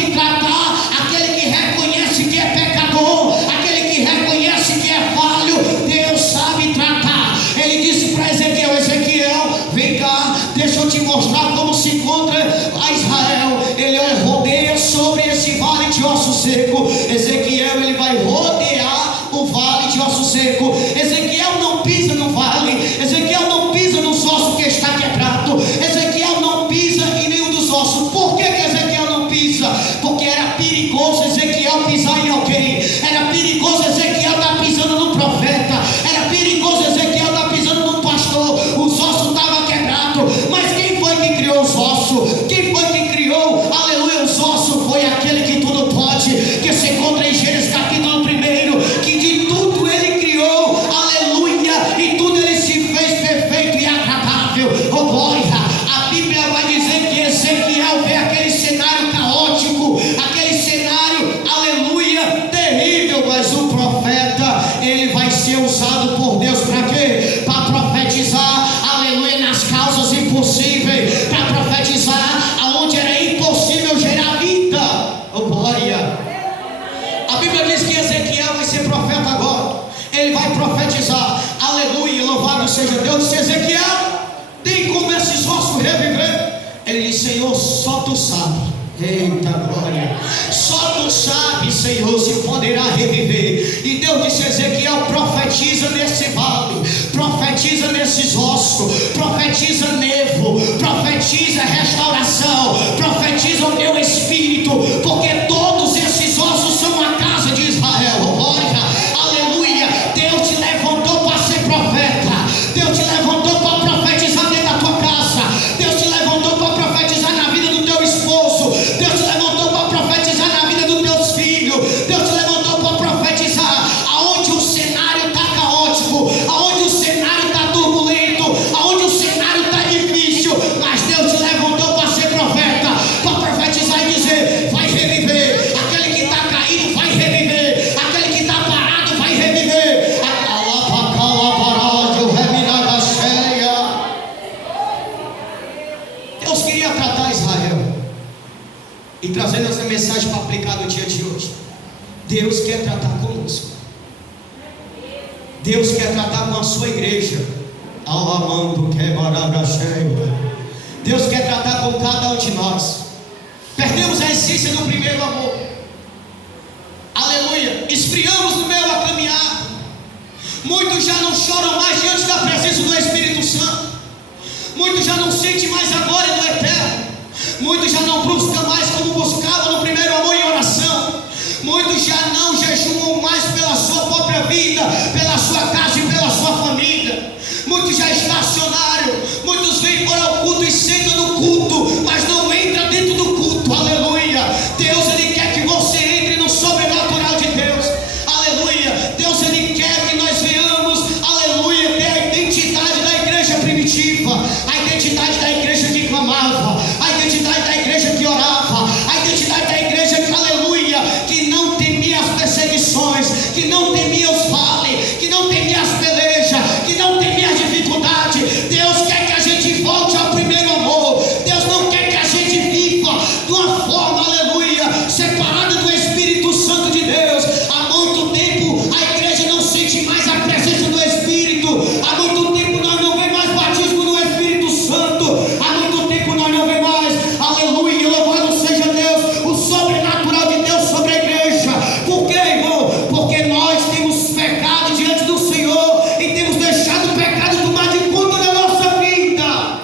sabe tratar aquele que reconhece que é pecador, aquele que reconhece que é falho. Deus sabe tratar. Ele disse para Ezequiel: Ezequiel, vem cá, deixa eu te mostrar como se encontra a Israel. Ele rodeia sobre esse vale de osso seco. Ezequiel, ele vai rodear o vale de osso seco. Ezequiel não pisa no vale, Ezequiel não pisa nos ossos que está quebrado, Ezequiel não pisa em nenhum dos ossos. Por que Ezequiel não pisa? Porque era perigoso Ezequiel pisar em alguém, era perigoso Ezequiel estar pisando no profeta, era perigoso Ezequiel estar pisando no pastor. Os ossos estavam quebrados, mas quem foi que criou os ossos? Quem foi que criou, aleluia, os ossos? Foi aquele que tudo pode, que se encontra em Gênesis capítulo 1, que de tudo ele criou, aleluia, e tudo ele se fez perfeito e agradável. Oh glória! A Bíblia vai dizer que Ezequiel vê aquele cenário caótico, aquele cenário, aleluia, terrível, mas o profeta, ele vai ser usado por Deus para quê? Para profetizar, aleluia, nas causas impossíveis, para profetizar aonde era impossível gerar vida. Oh glória! A Bíblia diz que Ezequiel vai ser profeta agora. Ele vai profetizar, aleluia, louvado seja Deus. Disse: Ezequiel, tem como esses ossos reviver? Ele disse: Senhor, só tu sabe. Eita glória! Só tu sabe, Senhor, se poderá reviver. E Deus disse: Ezequiel, profetiza nesse vale, profetiza nesses ossos, profetiza nevo, profetiza restauração, profetiza o meu espírito, porque todos esses ossos são a casa de Israel. Glória, aleluia. Deus te levantou para ser profeta, Deus te levantou para profetizar dentro da tua casa, Deus te levantou para profetizar na vida do teu esposo, Deus te levantou para profetizar na vida dos teus filhos, Deus te levantou para profetizar aonde o cenário está caótico, aonde o cenário está turbulento, aonde o cenário está difícil, mas Deus te levantou para ser profeta, para profetizar e dizer: vai reviver. Aquele que está caído vai reviver, aquele que está parado vai reviver. Deus queria tratar Israel, e trazendo essa mensagem para aplicar no dia de hoje. Deus quer tratar conosco, Deus quer tratar com a sua igreja. Deus quer tratar com cada um de nós. Perdemos a essência do primeiro amor, aleluia, esfriamos no meio da caminhada. Muitos já não choram mais diante da presença do Espírito Santo, muitos já não sentem mais a glória do Eterno, muitos já não buscam mais como buscavam no primeiro amor em oração, muitos já não jejuam mais pela sua própria vida, pela sua casa e pela sua família. Muitos já estacionaram, muitos vêm para o culto e sentam no culto, mas não entram dentro do culto. Aleluia! Deus, ele quer que você entre no sobrenatural de Deus. Aleluia! Deus, ele quer que nós venhamos, aleluia, ter a identidade da igreja primitiva, a identidade da igreja que clamava, a identidade da igreja que orava, a identidade da igreja que, aleluia, que não temia as perseguições, que não temia os vales, que não temia as pelejas, que não temia as dificuldades. Deus quer que a gente volte ao primeiro amor. Deus não quer que a gente viva de uma forma, aleluia, separada do Espírito Santo de Deus. Há muito tempo a igreja não sente mais a presença do Espírito, há muito tempo nós não vemos mais batismo do Espírito Santo, há muito tempo nós não vemos mais, aleluia, louvado seja Deus, o sobrenatural de Deus sobre a igreja. Por quê, irmão? Porque nós temos pecado diante do Senhor e temos deixado o pecado tomar de conta da nossa vida.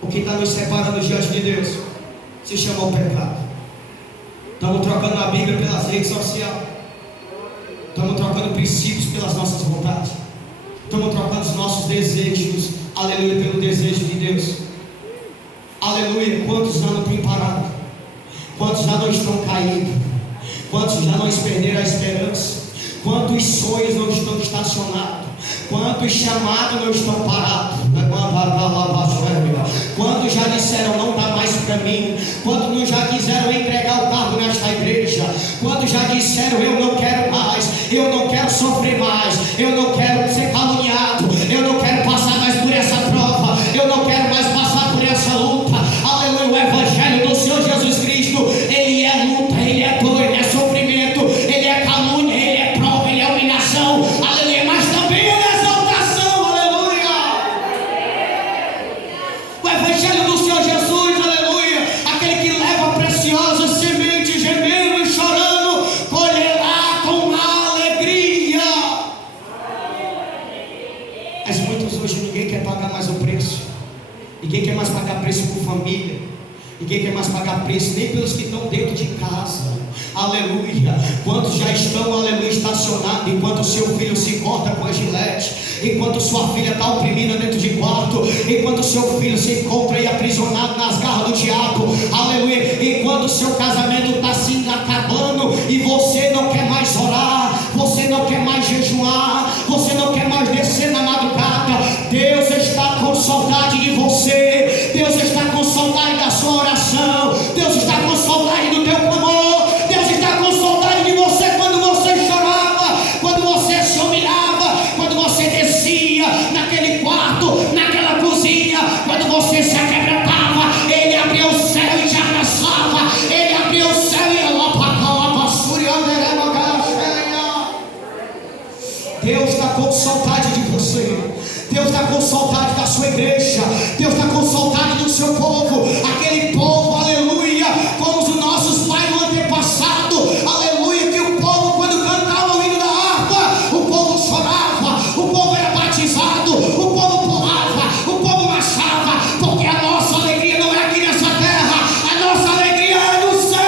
O que está nos separando diante de Deus se chama o pecado. Estamos trocando a Bíblia pelas redes sociais, estamos trocando princípios pelas nossas vontades, estamos trocando os nossos desejos, aleluia, pelo desejo de Deus. Aleluia. Quantos já não têm parado? Quantos já não estão caindo? Quantos já não perderam a esperança? Quantos sonhos não estão estacionados? Quantos chamados não estão parados? Quantos já disseram não dá mais para mim? Quantos não já quiseram entregar o cargo nesta igreja? Quantos já disseram eu não quero mais, eu não quero sofrer mais, eu não quero ser caluniado, eu não quero passar mais por essa prova, eu não quero mais passar por essa luta. Aleluia, o Evangelho Ninguém quer mais pagar preço, nem pelos que estão dentro de casa. Aleluia. Quantos já estão, aleluia, estacionados, enquanto seu filho se corta com a gilete, enquanto sua filha está oprimida dentro de quarto, enquanto seu filho se encontra aí aprisionado nas garras do diabo, aleluia, enquanto seu casamento está se acabando e você não quer mais orar, você não quer mais jejuar, você não quer mais descer na madrugada. Deus está com saudade de você, Deus está com saudade da sua oração, Deus está com saudade do teu clamor, Deus está com saudade de você quando você chorava, quando você se humilhava, quando você descia naquele quarto, naquela cozinha, quando você se aquebrantava, Ele abriu o céu e te abraçava, Ele abriu o céu e Deus está com saudade de você, Deus está com saudade da sua igreja, Deus está com saudade do seu povo, aquele povo, aleluia, como os nossos pais no antepassado, aleluia, que o povo quando cantava o hino da harpa, o povo chorava, o povo era batizado, o povo pulava, o povo marchava, porque a nossa alegria não é aqui nessa terra, a nossa alegria é no céu.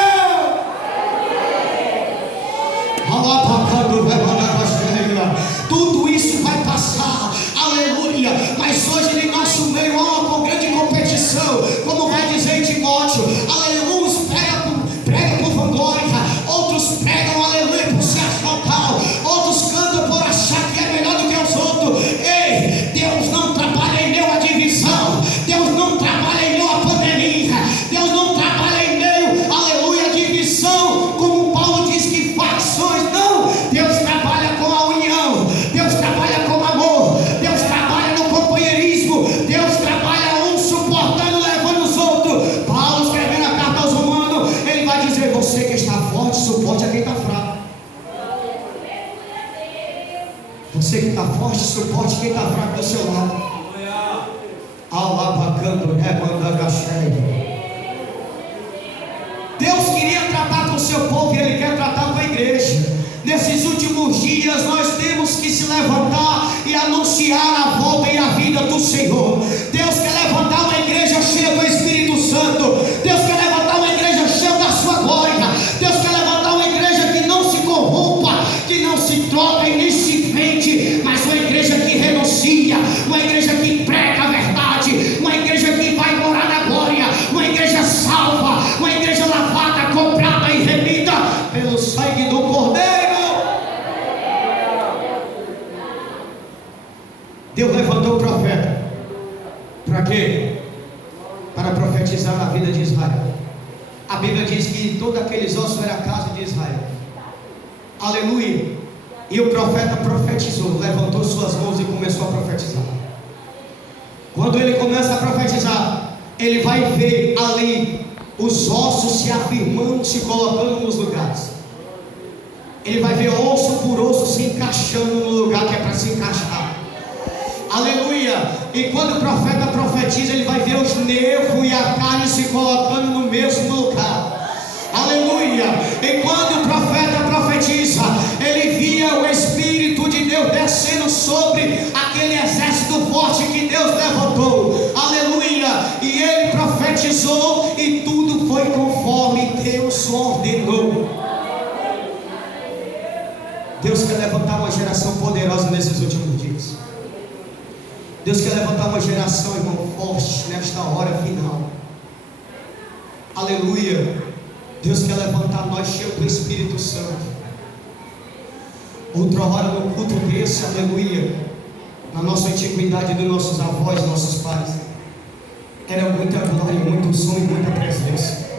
Tudo isso vai passar, aleluia, mas hoje em nosso meio há uma grande competição, como vai dizer Timóteo, aleluia, uns pregam por vanglória, outros pregam, aleluia, por se achar tal, outros cantam por achar que é melhor do que os outros. Ei, Deus não trabalha em meio à divisão, Deus não trabalha em meio à pandemia, Deus não trabalha em meio, aleluia, à divisão, como Paulo diz que facções, não, Deus trabalha com a união, Deus trabalha com amor, Deus trabalha no companheirismo, Deus trabalha um suportando, levando os outros. Paulo escrevendo a carta aos Romanos, ele vai dizer: você que está forte, suporte a quem está fraco. Você que está forte, suporte quem está fraco do seu lado. Deus queria tratar com o seu povo e Ele quer tratar com a igreja. Nesses últimos dias nós temos que se levantar e anunciar a volta e a vida do Senhor. Deus quer levantar uma igreja cheia do Espírito Santo, Deus quer levantar uma igreja cheia da sua glória, Deus quer levantar uma igreja que não se corrompa, que não se troca e nem se vende, mas uma igreja que renuncia, uma igreja que prega a verdade, uma igreja que vai morar na glória, uma igreja salva, uma igreja lavada, comprada e remida pelo sangue do Cordeiro. Deus levantou o profeta. Para quê? Para profetizar na vida de Israel. A Bíblia diz que todos aqueles ossos eram a casa de Israel. Aleluia. E o profeta profetizou, levantou suas mãos e começou a profetizar. Quando ele começa a profetizar, ele vai ver ali os ossos se afirmando, se colocando nos lugares. Ele vai ver osso por osso se encaixando no lugar que é para se encaixar. Aleluia. E quando o profeta profetiza, ele vai ver os nervos e a carne se colocando no mesmo lugar. Aleluia. E quando o profeta profetiza, ele via o Espírito de Deus descendo sobre aquele exército forte que Deus levantou. Aleluia. E ele profetizou e tudo foi conforme Deus ordenou. Deus quer levantar uma geração poderosa nesses últimos dias. Deus quer levantar uma geração, irmão, forte nesta hora final. Aleluia. Deus quer levantar nós cheios do Espírito Santo. Outra hora no culto desse, aleluia, na nossa antiguidade dos nossos avós, nossos pais, era muita glória, muito som e muita presença.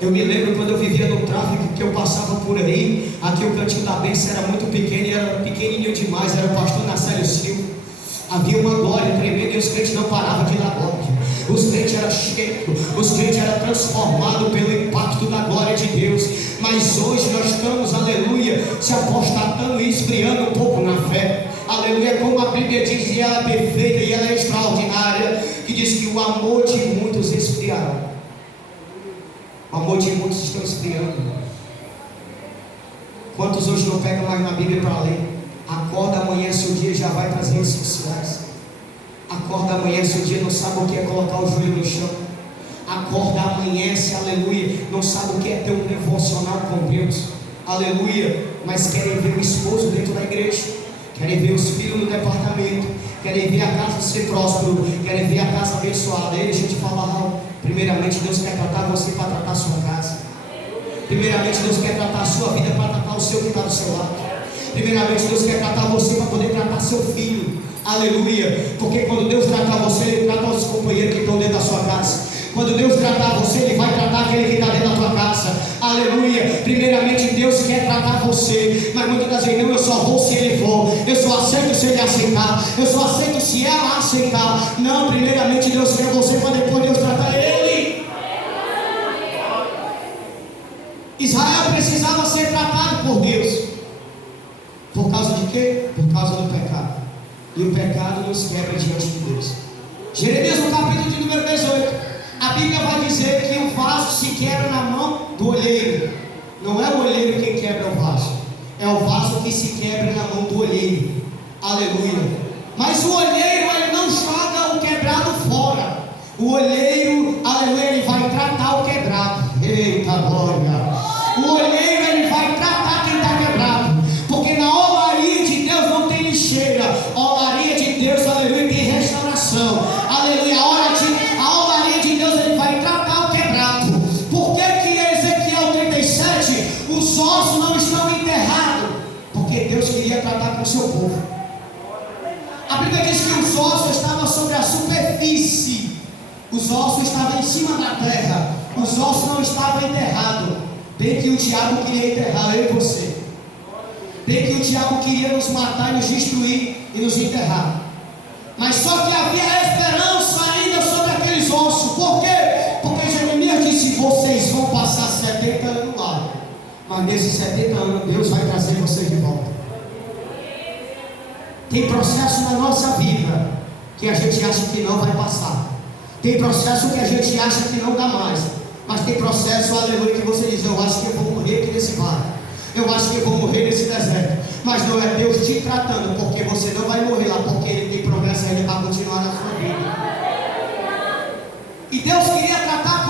Eu me lembro quando eu vivia no tráfico, que eu passava por aí, aqui o Cantinho da Bênção era muito pequeno, e era pequenininho demais, era o pastor Nacélio Silva. Havia uma glória tremenda e os crentes não paravam de dar glória. Os crentes eram cheios, os crentes eram transformados pelo impacto da glória de Deus. Mas hoje nós estamos, aleluia, se apostatando e esfriando um pouco na fé. Aleluia, como a Bíblia diz, e ela é perfeita e ela é extraordinária, que diz que o amor de muitos esfriará. O amor de muitos está esfriando. Quantos hoje não pegam mais na Bíblia para ler? Acorda, amanhece o dia, já vai para as redes sociais. Acorda, amanhece o dia, não sabe o que é colocar o joelho no chão. Acorda, conhece, aleluia, não sabe o que é ter um devocional com Deus, aleluia, mas querem ver o esposo dentro da igreja, querem ver os filhos no departamento, querem ver a casa ser próspero, querem ver a casa abençoada. Ei, deixa eu te falar algo. Primeiramente, Deus quer tratar você para tratar a sua casa. Primeiramente, Deus quer tratar a sua vida para tratar o seu que está do seu lado. Primeiramente, Deus quer tratar você para poder tratar seu filho. Aleluia. Porque quando Deus tratar você, Ele trata os companheiros que estão dentro da sua casa. Quando Deus tratar você, Ele vai tratar aquele que está dentro da tua casa. Aleluia. Primeiramente, Deus quer tratar você, mas muitas das vezes, não, eu só vou se Ele for, eu só aceito se Ele aceitar, eu só aceito se ela aceitar. Não, primeiramente Deus quer você para depois Deus tratar Ele. Israel precisava ser tratado por Deus. Por causa de quê? Por causa do pecado. E o pecado nos quebra diante de Deus. Jeremias, no capítulo de número 18, a Bíblia vai dizer que o vaso se quebra na mão do olheiro. Não é o olheiro quem quebra o vaso, é o vaso que se quebra na mão do olheiro. Aleluia. Mas o olheiro, ele não joga o quebrado fora. O olheiro, aleluia, ele vai tratar o quebrado. Eita glória. O olheiro, ele vai tratar quem está quebrado. Porque na olaria de Deus não tem lixeira. A olaria de Deus, aleluia, tem restauração. Aleluia. A olaria de Deus, ele vai tratar o quebrado. Por que que Ezequiel 37, os ossos não estão enterrados? Porque Deus queria tratar com o seu povo. A Bíblia diz que os ossos estavam sobre a superfície. Os ossos estavam em cima da terra. Os ossos não estavam enterrados. Bem que o diabo queria enterrar eu e você. Bem que o diabo queria nos matar e nos destruir e nos enterrar. Mas só que havia esperança ainda sobre aqueles ossos. Por quê? Porque Jeremias disse: vocês vão passar 70 anos lá, mas nesses 70 anos Deus vai trazer vocês de volta. Tem processo na nossa vida que a gente acha que não vai passar. Tem processo que a gente acha que não dá mais. Mas tem processo, aleluia, que você diz: eu acho que eu vou morrer aqui nesse vale, eu acho que eu vou morrer nesse deserto. Mas não é Deus te tratando, porque você não vai morrer lá, porque Ele tem promessa ainda para continuar na sua vida. E Deus queria tratar